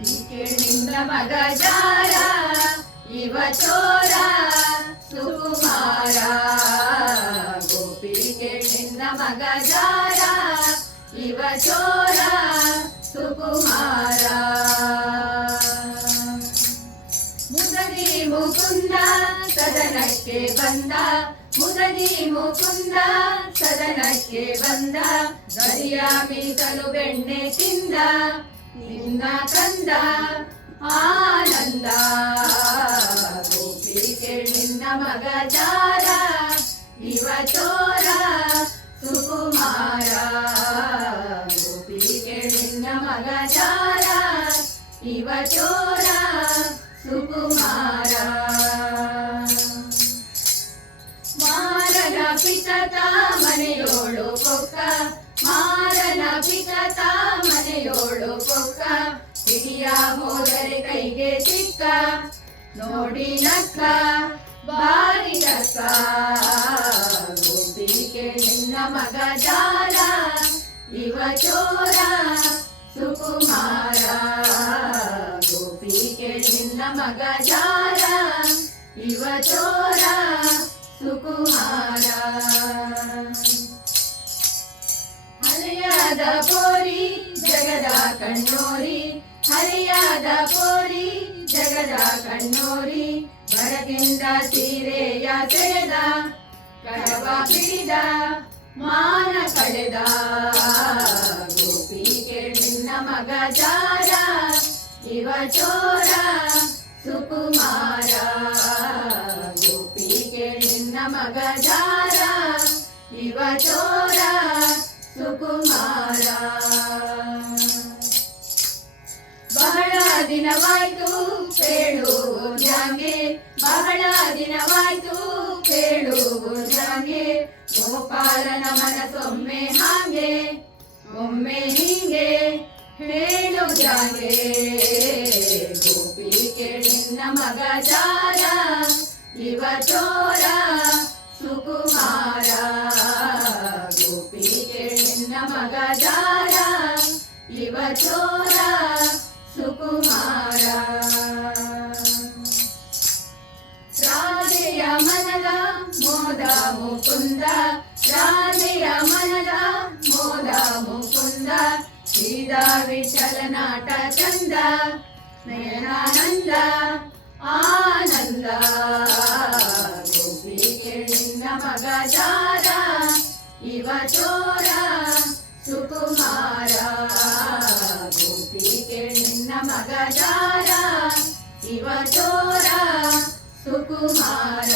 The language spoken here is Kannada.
ನಿನ್ನ ಮಗ ಜಾರ ಇವ ಚೋರ ಸುಕುಮಾರ ಗೋಪಿಗೆ ನಿನ್ನ ಮಗ ಜಾರ ಇವ ಚೋರ ಸುಕುಮಾರ ಮುದರಿ ಮುಕುಂದ ಸದನಕ್ಕೆ ಬಂದ ಮುದರಿ ಮುಕುಂದ ಸದನಕ್ಕೆ ಬಂದ ಗರಿಯ ಮೀಸಲು ಬೆಣ್ಣೆ ತಿಂದ ನಿನ್ನ ಕಂದ ಆನಂದ ಗೋಪಿಗೆ ನಿನ್ನ ಮಗ ಜಾರ ಇವ ಚೋರ ಸುಕುಮಾರ ಗೋಪಿಗೆ ನಿನ್ನ ಮಗ ಜಾರ ಇವ ಚೋರ ಸುಕುಮಾರ ಮಾರನ ಪಿತತ ಮನೆಯೋಳು ಕೊಕ್ಕ ಮಾರನ ಪಿತತ ಮನೆಯೋಳು ಕೊಕ್ಕ ಹಿಡಿಯ ಹೋದರೆ ಕೈಗೆ ಸಿಕ್ಕ ನೋಡಿ ನಕ್ಕ ಬಾರಿ ತಕ್ಕ ಗೋಪಿಗೆ ನಿನ್ನ ಮಗ ಜಾರ ಇವ ಚೋರ ಸುಕುಮಾರ ಗೋಪಿಗೆ ನಿನ್ನ ಮಗ ಜಾರ ಇವ ಚೋರ ಸುಕುಮಾರ ಹರಿಯಾದ ಪೋರಿ ಜಗದ ಕಣ್ಣೋರಿ ಹರಿಯಾದ ಪೋರಿ ಜಗದ ಕಣ್ಣೋರಿ ಬರದಿಂದ ಸೀರೆಯ ತೆರೆದ ಕರವ ಬಿಡಿದ ಮಾನ ಕಳೆದ ಗೋಪಿಗೆ ನಿನ್ನ ಮಗ ಜಾರ ಇವ ಚೋರ ಸುಕುಮಾರ ಗೋಪಿಗೆ ನಿನ್ನ ಮಗ ಜಾರ ಇವ ಚೋರ ಸುಕುಮಾರ ಬಹಳ ದಿನವಾಯ್ತು ಕೇಳುವುದಾಗೆ ಬಹಳ ದಿನವಾಯ್ತು ಕೇಳುವುದಾಗೆ ಗೋಪಾಲನ ಮನಸ್ಸೊಮ್ಮೆ ಹಾಗೆ ಒಮ್ಮೆ ಹೀಗೆ ಹೇಳುವುದಾಗೆ ಗೋಪಿಗೆ ನಿನ್ನ ಮಗ ಜಾರ ಇವ ಚೋರ ಸುಕುಮಾರ ಗೋಪಿಗೆ ನಿನ್ನ ಮಗ ಜಾರ ಇವ ಚೋರ ಸುಕುಮಾರ ರಾಧೆಯ ಮನದ ಮೋದ ಮುಕುಂದ ರಾಧೆಯ ಮನದ ಮೋದ ಮುಕುಂದ ಶ್ರೀದ ವಿಠಲನಾಟ ಚಂದ ನಯನಾನಂದ ಆನಂದ ಗೋಪಿಗೆ ನಿನ್ನ ಮಗ ಜಾರ ಇವ ಚೋರ ಸುಕುಮಾರ ಗೋಪಿಗೆ ನಿನ್ನ ಮಗ ಜಾರ ಇವ ಚೋರ ಸುಕುಮಾರ